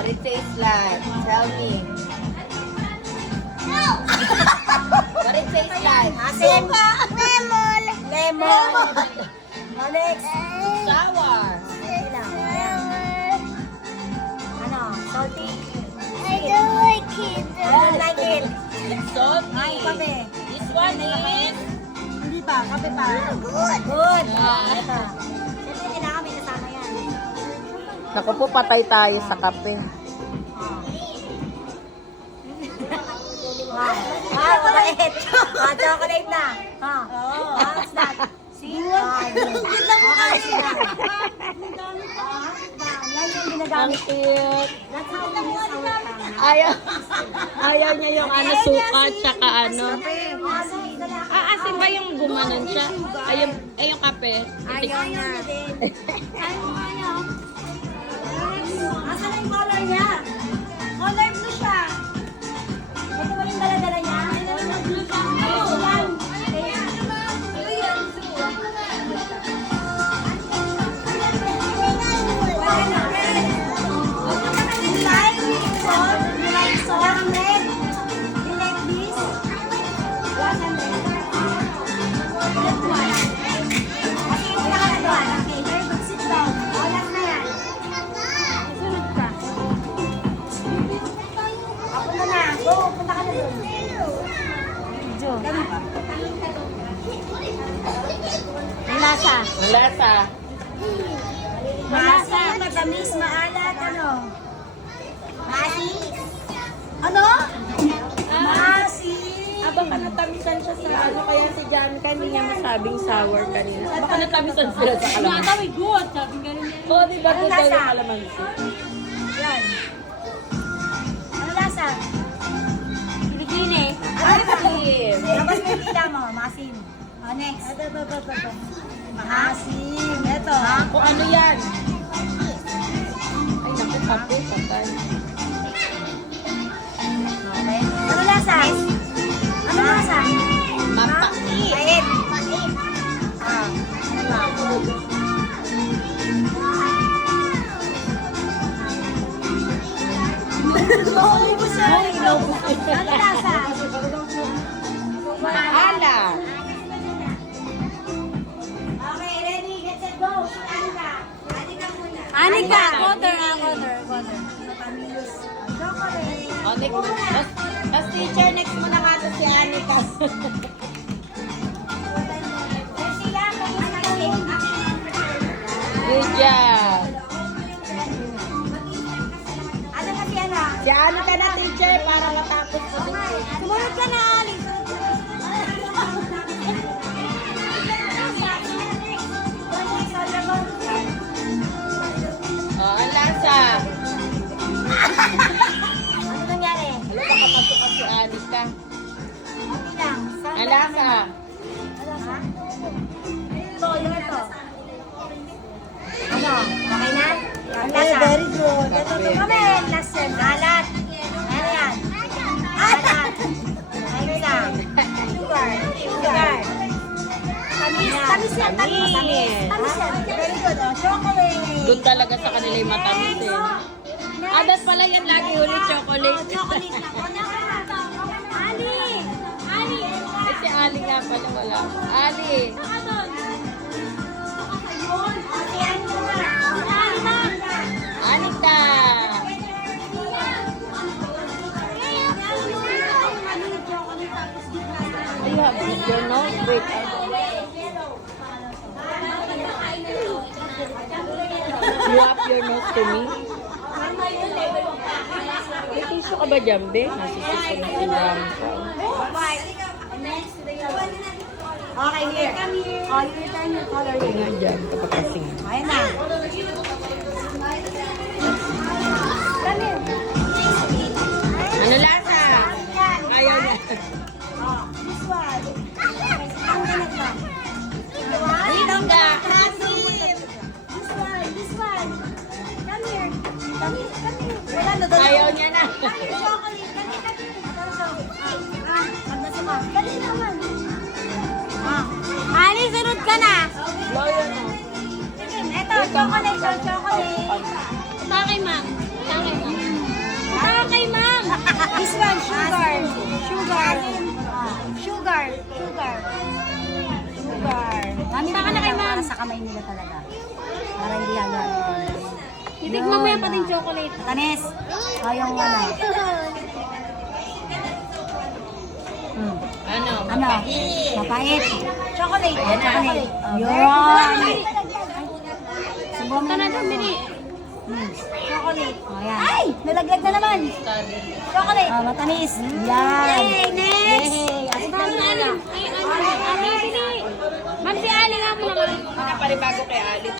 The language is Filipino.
What it tastes like? Tell me. What it tastes like? Asin. Lemon. Lemon. Alex. Sour. Ano? Salty? I don't like it. I don't like it. It's salty. Ay, kape. This one is... Hindi pa, kape pa. Good. Good. Ah. Ito. Siyempre, kailangan may kasama yan. Naku po, patay tayo sa kape. Chocolate. Chocolate na. What's that? See? Good lang mo kasi na. Yan yung Ang ginagamit. cute. That's how we use our tongue. Ayaw niya yung ano, suka, tsaka ano. Asin Asin ba yung gumanon siya? Ay, yung kape. Ayaw niya. Ayaw. Asan ang color niya? Color blue siya. Ito ba yung dala-dala niya? Lasa. Lasa. Masa, matamis, maalat, ano? Masi? Ano? Masi. Baka natamisan siya sa ano, kaya si Jan kanina masabing sour kanina. Baka natamisan sila sa kalamansi. good. Sabi ganun yan. Oo, di ba? Ano Good daw lasa? yung kalamansi. Yan. Ano lasa? Kilikili. Ano Asim. Tapos may pila mo, masin. Oh, next. Ito. Masin. Ito. Kung ano yan? Ay, naku, kape, patay. Okay. Ano lasa? Ano lasa? Mapait. Pait. Pait. Ah. Ano ba? Maubos siya. Ano lasa? Ala. Okay, ready, get set, go. Anika. Anika muna. Anika. Quarter. Chocolate. O, next. As teacher, next mo na nga to si Anika. Sila, anak ko. Good job. Ano kasi ano? Si Anika na, teacher, para matapos ko din. Sumunod ka na, Ali. O, ang lasa. Ano nangyari? Alam ka kapasukan si Anika. Okay lang. Ang lasa. Ha? Ito, yung ito. Ano? Okay na? Ang lasa. Very good. Ito, comment. Lassen. Alat. Ano yan? Alat. Ayun lang. Sugar. Tamis. Tamis yan. Tamis. Tamis yan. Very good. Oh. Chocolate. Good talaga sa kanila yung matamis eh. Adat pala yan lagi ulit chocolate. Chocolate lang. Ali. Ali. Eh, si Ali nga pala wala. Ali. Anika. You have your nose break. You have your nose to me. May tissue ka ba dyan, be? Nasisip ko ng tindahan ko. Okay, here. Oh, you return your color Kaya here. nga dyan, kapag kasing. Ayan na. Come here. Ano lasa? Ayaw niya. Oh, this one. Ang ganit ba? Linda. This one. Come here. Come here. Wala na doon. Ayaw niya na. Come here, chocolate. Pag nasama. Dali naman. Ali, sunod ka na. Lawyer na. Ito, chocolate. Chocolate. Sa akin, ma'am. Sa akin, ma'am. This one, sugar. Sugar. Sugar. Sugar. Sugar. Mami, baka na kayo para sa kamay nila talaga. Para hindi halo. Titigman mo yan pati yung chocolate. Tanis. O, yung ano. Ano? Ano? Mapait. Chocolate. Ayan na. Chocolate. Yun. Subukan mo na doon, Bini. Chocolate. O, yan. Ay! Nalaglag na naman. Chocolate. Matanis. Yan. Yay! Next! Yay! Asit na nila. Ay, ano? Ate, Bini. Ma'am, si Ali nga mo naman. Paribago kay Ali.